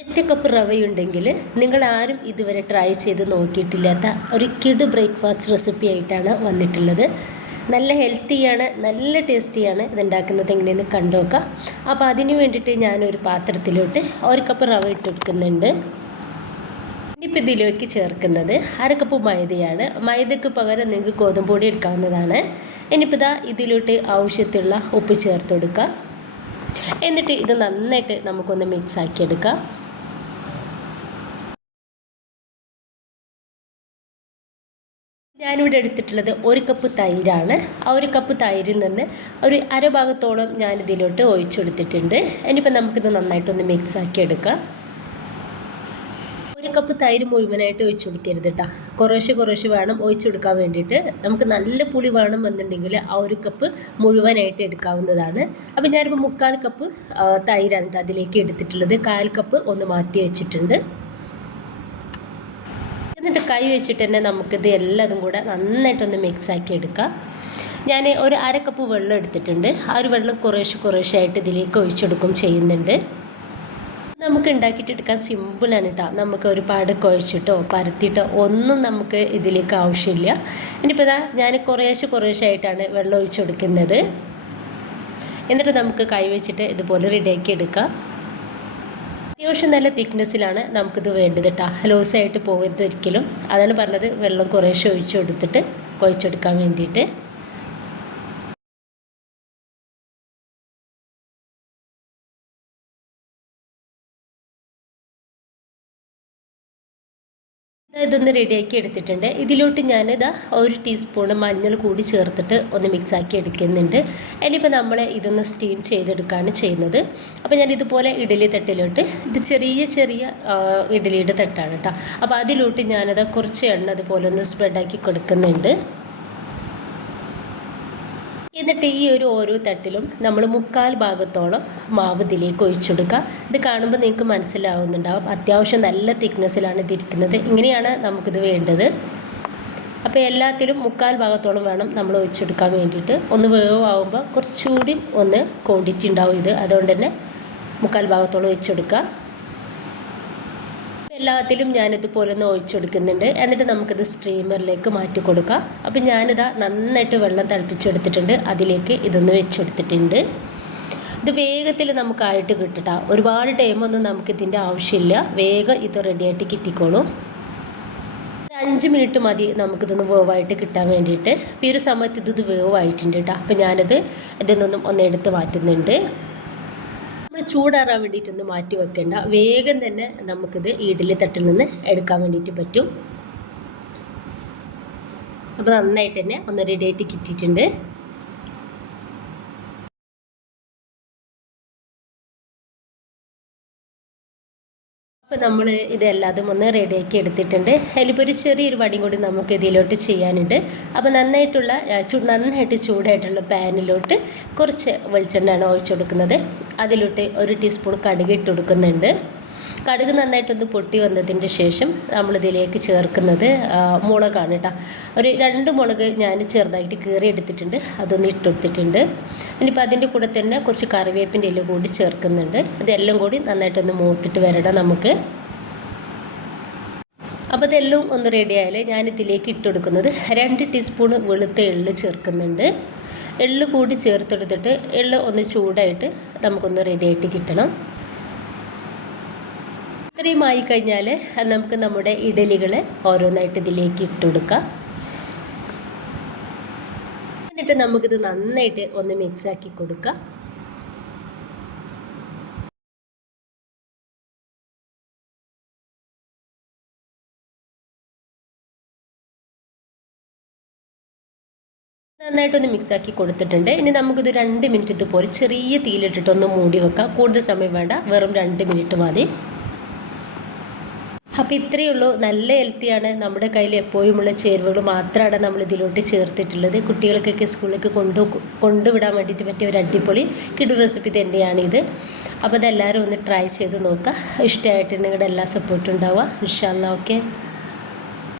ഒറ്റ കപ്പ് റവയുണ്ടെങ്കിൽ നിങ്ങൾ ആരും ഇതുവരെ ട്രൈ ചെയ്ത് നോക്കിയിട്ടില്ലാത്ത ഒരു കിഡ് ബ്രേക്ക്ഫാസ്റ്റ് റെസിപ്പി ആയിട്ടാണ് വന്നിട്ടുള്ളത്. നല്ല ഹെൽത്തിയാണ്, നല്ല ടേസ്റ്റിയാണ്. ഇതുണ്ടാക്കുന്നത് എങ്ങനെയെന്ന് കണ്ടു നോക്കാം. അപ്പോൾ അതിന് വേണ്ടിയിട്ട് ഞാനൊരു പാത്രത്തിലോട്ട് 1 കപ്പ് റവ ഇട്ടെടുക്കുന്നുണ്ട്. ഇനിയിപ്പോൾ ഇതിലേക്ക് ചേർക്കുന്നത് 1/2 കപ്പ് മൈദയാണ്. മൈദയ്ക്ക് പകരം നിങ്ങൾക്ക് ഗോതമ്പ് പൊടി എടുക്കാവുന്നതാണ്. ഇനിയിപ്പോൾ ഇതിലോട്ട് ആവശ്യത്തിലുള്ള ഉപ്പ് ചേർത്ത് കൊടുക്കുക. എന്നിട്ട് ഇത് നന്നായിട്ട് നമുക്കൊന്ന് മിക്സ് ആക്കി എടുക്കാം. ഞാനിവിടെ എടുത്തിട്ടുള്ളത് 1 കപ്പ് തൈരാണ്. ആ 1 കപ്പ് തൈരിൽ നിന്ന് ഒരു അരഭാഗത്തോളം ഞാനിതിലോട്ട് ഒഴിച്ചെടുത്തിട്ടുണ്ട്. ഇനിയിപ്പോൾ നമുക്കിത് നന്നായിട്ടൊന്ന് മിക്സ് ആക്കി എടുക്കാം. 1 കപ്പ് തൈര് മുഴുവനായിട്ട് ഒഴിച്ചു കൊടുക്കരുത് കേട്ടോ. കുറേശ്ശെ വേണം ഒഴിച്ചു കൊടുക്കാൻ വേണ്ടിയിട്ട്. നമുക്ക് നല്ല പുളി വേണമെന്നുണ്ടെങ്കിൽ ആ 1 കപ്പ് മുഴുവനായിട്ട് എടുക്കാവുന്നതാണ്. അപ്പോൾ ഞാനിപ്പോൾ 3/4 കപ്പ് തൈരാണ് കേട്ടോ അതിലേക്ക് എടുത്തിട്ടുള്ളത്. 1/4 കപ്പ് ഒന്ന് മാറ്റി വെച്ചിട്ടുണ്ട്. എന്നിട്ട് കൈ വെച്ചിട്ട് തന്നെ നമുക്കിത് എല്ലാതും കൂടെ നന്നായിട്ടൊന്ന് മിക്സ് ആക്കി എടുക്കാം. ഞാൻ ഒരു 1/2 കപ്പ് വെള്ളം എടുത്തിട്ടുണ്ട്. ആ ഒരു വെള്ളം കുറേശ്ശെ ആയിട്ട് ഇതിലേക്ക് ഒഴിച്ചെടുക്കും ചെയ്യുന്നുണ്ട്. നമുക്ക് ഉണ്ടാക്കിയിട്ടെടുക്കാൻ സിമ്പിളാണ് കേട്ടോ. നമുക്ക് ഒരുപാട് കുഴച്ചിട്ടോ പരത്തിയിട്ടോ ഒന്നും നമുക്ക് ഇതിലേക്ക് ആവശ്യമില്ല. ഇനിയിപ്പോൾ ഞാൻ കുറേശ്ശെ ആയിട്ടാണ് വെള്ളം ഒഴിച്ചെടുക്കുന്നത്. എന്നിട്ട് നമുക്ക് കൈ വെച്ചിട്ട് ഇതുപോലെ റെഡിയാക്കി എടുക്കാം. അത്യാവശ്യം നല്ല തിക്നെസ്സിലാണ് നമുക്കിത് വേണ്ടത് കേട്ടോ. ലൂസായിട്ട് പോകരുത് ഒരിക്കലും. അതാണ് പറഞ്ഞത്, വെള്ളം കുറേശ്ശെ ഒഴിച്ചു കൊടുത്തിട്ട് കുഴച്ചെടുക്കാൻ വേണ്ടിയിട്ട്. ഇതൊന്ന് റെഡിയാക്കി എടുത്തിട്ടുണ്ട്. ഇതിലോട്ട് ഞാനിതാ 1 ടീസ്പൂൺ മഞ്ഞൾ കൂടി ചേർത്തിട്ട് ഒന്ന് മിക്സാക്കി എടുക്കുന്നുണ്ട്. ഇനിയിപ്പോൾ നമ്മൾ ഇതൊന്ന് സ്റ്റീം ചെയ്തെടുക്കുകയാണ് ചെയ്യുന്നത്. അപ്പോൾ ഞാൻ ഇതുപോലെ ഇഡ്ഡലി തട്ടിലോട്ട്, ഇത് ചെറിയ ഇഡ്ഡലിയുടെ തട്ടാണ് കേട്ടോ. അപ്പോൾ അതിലോട്ട് ഞാനത് കുറച്ച് എണ്ണ അതുപോലെ ഒന്ന് സ്പ്രെഡാക്കി കൊടുക്കുന്നുണ്ട്. എന്നിട്ട് ഈ ഓരോ തട്ടിലും നമ്മൾ 3/4 ഭാഗത്തോളം മാവ് ഇതിലേക്ക് ഒഴിച്ചെടുക്കുക. ഇത് കാണുമ്പോൾ നിങ്ങൾക്ക് മനസ്സിലാവുന്നുണ്ടാവും, അത്യാവശ്യം നല്ല തിക്നെസ്സിലാണ് ഇതിരിക്കുന്നത്. ഇങ്ങനെയാണ് നമുക്കിത് വേണ്ടത്. അപ്പോൾ എല്ലാത്തിലും 3/4 ഭാഗത്തോളം വേണം നമ്മൾ ഒഴിച്ചെടുക്കാൻ വേണ്ടിയിട്ട്. ഒന്ന് വേവാകുമ്പോൾ കുറച്ചുകൂടി ഒന്ന് ക്വാണ്ടിറ്റി ഉണ്ടാവും ഇത്. അതുകൊണ്ട് തന്നെ 3/4 ഭാഗത്തോളം ഒഴിച്ചെടുക്കുക. എല്ലാത്തിലും ഞാനിതുപോലെ ഒന്ന് ഒഴിച്ചെടുക്കുന്നുണ്ട്. എന്നിട്ട് നമുക്കിത് സ്ട്രീമറിലേക്ക് മാറ്റി കൊടുക്കാം. അപ്പം ഞാനിതാ നന്നായിട്ട് വെള്ളം തിളപ്പിച്ചെടുത്തിട്ടുണ്ട്. അതിലേക്ക് ഇതൊന്ന് വെച്ചെടുത്തിട്ടുണ്ട്. ഇത് വേഗത്തിൽ നമുക്കായിട്ട് കിട്ടിട്ടാ. ഒരുപാട് ടൈമൊന്നും നമുക്കിതിൻ്റെ ആവശ്യമില്ല. വേഗം ഇത് റെഡിയായിട്ട് കിട്ടിക്കോളും. 5 മിനിറ്റ് മതി നമുക്കിതൊന്ന് വേവായിട്ട് കിട്ടാൻ വേണ്ടിയിട്ട്. അപ്പോൾ ഈ ഒരു സമയത്ത് ഇത് വേവായിട്ടുണ്ട് കേട്ടോ. അപ്പോൾ ഞാനിത് ഇതിൽ ഒന്ന് എടുത്ത് മാറ്റുന്നുണ്ട്. ചൂടാറാൻ വേണ്ടിയിട്ടൊന്ന് മാറ്റി വെക്കേണ്ട. വേഗം തന്നെ നമുക്കിത് ഇഡ്ഡലി തട്ടിൽ നിന്ന് എടുക്കാൻ വേണ്ടിയിട്ട് പറ്റും. അപ്പോൾ നന്നായിട്ട് തന്നെ ഒന്ന് റെഡിയായിട്ട് കിട്ടിയിട്ടുണ്ട്. അപ്പോൾ നമ്മൾ ഇതെല്ലാതും ഒന്ന് റെഡിയാക്കി എടുത്തിട്ടുണ്ട്. അതിലിപ്പോൾ ഒരു ചെറിയൊരു വടിയും കൂടി നമുക്ക് ഇതിലോട്ട് ചെയ്യാനുണ്ട്. അപ്പോൾ നന്നായിട്ട് ചൂടായിട്ടുള്ള പാനിലോട്ട് കുറച്ച് വെളിച്ചെണ്ണയാണ് ഒഴിച്ചു കൊടുക്കുന്നത്. അതിലോട്ട് 1 ടീസ്പൂൺ കടുക് ഇട്ട് കൊടുക്കുന്നുണ്ട്. കടുക് നന്നായിട്ടൊന്ന് പൊട്ടി വന്നതിൻ്റെ ശേഷം നമ്മളിതിലേക്ക് ചേർക്കുന്നത് മുളകാണ് കേട്ടോ. ഒരു 2 മുളക് ഞാൻ ചെറുതായിട്ട് കീറി എടുത്തിട്ടുണ്ട്. അതൊന്ന് ഇട്ടെടുത്തിട്ടുണ്ട്. ഇനിയിപ്പോൾ അതിൻ്റെ കൂടെ തന്നെ കുറച്ച് കറിവേപ്പിൻ്റെ ഇല കൂടി ചേർക്കുന്നുണ്ട്. ഇതെല്ലാം കൂടി നന്നായിട്ടൊന്ന് മൂത്തിട്ട് വരണം നമുക്ക്. അപ്പോൾ ഇതെല്ലാം ഒന്ന് റെഡി ആയാൽ ഞാനിതിലേക്ക് ഇട്ടെടുക്കുന്നത് 2 ടീസ്പൂൺ വെളുത്ത എള്ള് ചേർക്കുന്നുണ്ട്. എള്ള് കൂടി ചേർത്തെടുത്തിട്ട് എള്ള് ഒന്ന് ചൂടായിട്ട് നമുക്കൊന്ന് റെഡിയായിട്ട് കിട്ടണം. ഇത്രയും ആയിക്കഴിഞ്ഞാൽ നമുക്ക് നമ്മുടെ ഇഡലികൾ ഓരോന്നായിട്ട് ഇതിലേക്ക് ഇട്ടുകൊടുക്കാം. എന്നിട്ട് നമുക്കിത് നന്നായിട്ട് ഒന്ന് മിക്സാക്കി കൊടുക്കാം. നന്നായിട്ടൊന്ന് മിക്സാക്കി കൊടുത്തിട്ടുണ്ട്. ഇനി നമുക്കിത് 2 മിനിറ്റ് ഇതുപോലെ ചെറിയ തീയിലിട്ടിട്ടൊന്ന് മൂടി വെക്കാം. കൂടുതൽ സമയം വേണ്ട, വെറും 2 മിനിറ്റ് മതി. അപ്പോൾ ഇത്രയേ ഉള്ളൂ. നല്ല ഹെൽത്തിയാണ്. നമ്മുടെ കയ്യിൽ എപ്പോഴുമുള്ള ചേരുവകൾ മാത്രമാണ് നമ്മൾ ഇതിലോട്ട് ചേർത്തിട്ടുള്ളത്. കുട്ടികൾക്കൊക്കെ സ്കൂളിലേക്ക് കൊണ്ടുവിടാൻ വേണ്ടിയിട്ട് പറ്റിയ ഒരു അടിപൊളി കിടു റെസിപ്പി തന്നെയാണിത്. അപ്പോൾ അതെല്ലാവരും ഒന്ന് ട്രൈ ചെയ്ത് നോക്കുക. ഇഷ്ടമായിട്ട് നിങ്ങളുടെ എല്ലാ സപ്പോർട്ടും ഉണ്ടാവുക. ഇൻഷാ അല്ലാഹ്. ഓക്കെ.